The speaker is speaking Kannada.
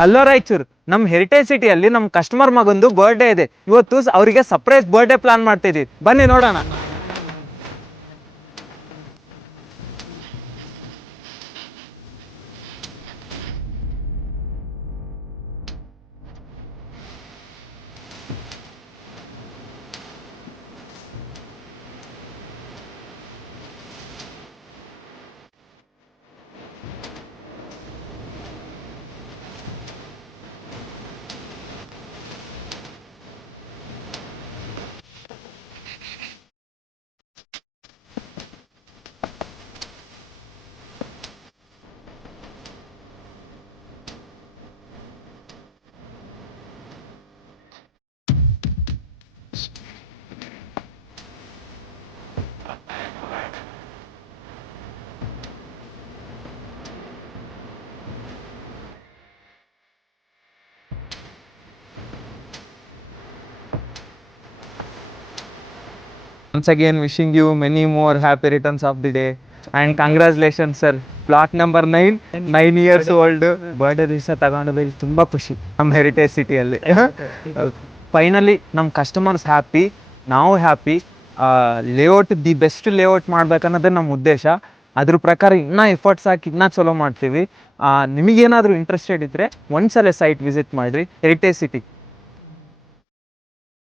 ಹಲೋ ರಾಯಚೂರ್, ನಮ್ಮ ಹೆರಿಟೇಜ್ ಸಿಟಿಯಲ್ಲಿ ನಮ್ಮ ಕಸ್ಟಮರ್ ಮಗಂದು ಬರ್ಡೇ ಇದೆ. ಇವತ್ತು ಅವರಿಗೆ ಸರ್ಪ್ರೈಸ್ ಬರ್ಡೇ ಪ್ಲಾನ್ ಮಾಡ್ತಿದ್ದೀವಿ. ಬನ್ನಿ ನೋಡೋಣ. Once again, wishing you many more happy returns of the day and congratulations sir. Plot number 9, 9 years old birthday ದಿವಸ ತಗೊಂಡು ತುಂಬ ಖುಷಿ ನಮ್ಮ ಹೆರಿಟೇಜ್ ಸಿಟಿಯಲ್ಲಿ. ಫೈನಲಿ ನಮ್ಮ ಕಸ್ಟಮರ್ಸ್ ಹ್ಯಾಪಿ, ನಾವು happy. Layout the best layout ಮಾಡ್ಬೇಕನ್ನೋದೇ ನಮ್ಮ ಉದ್ದೇಶ. ಅದ್ರ ಪ್ರಕಾರ ಇನ್ನೂ ಎಫರ್ಟ್ಸ್ ಹಾಕಿ ಇನ್ನೂ ಚಲೋ ಮಾಡ್ತೀವಿ. ನಿಮಗೇನಾದರೂ ಇಂಟ್ರೆಸ್ಟೆಡ್ ಇದ್ದರೆ ಒಂದ್ಸಲ ಸೈಟ್ ವಿಸಿಟ್ ಮಾಡಿರಿ, ಹೆರಿಟೇಜ್ ಸಿಟಿ.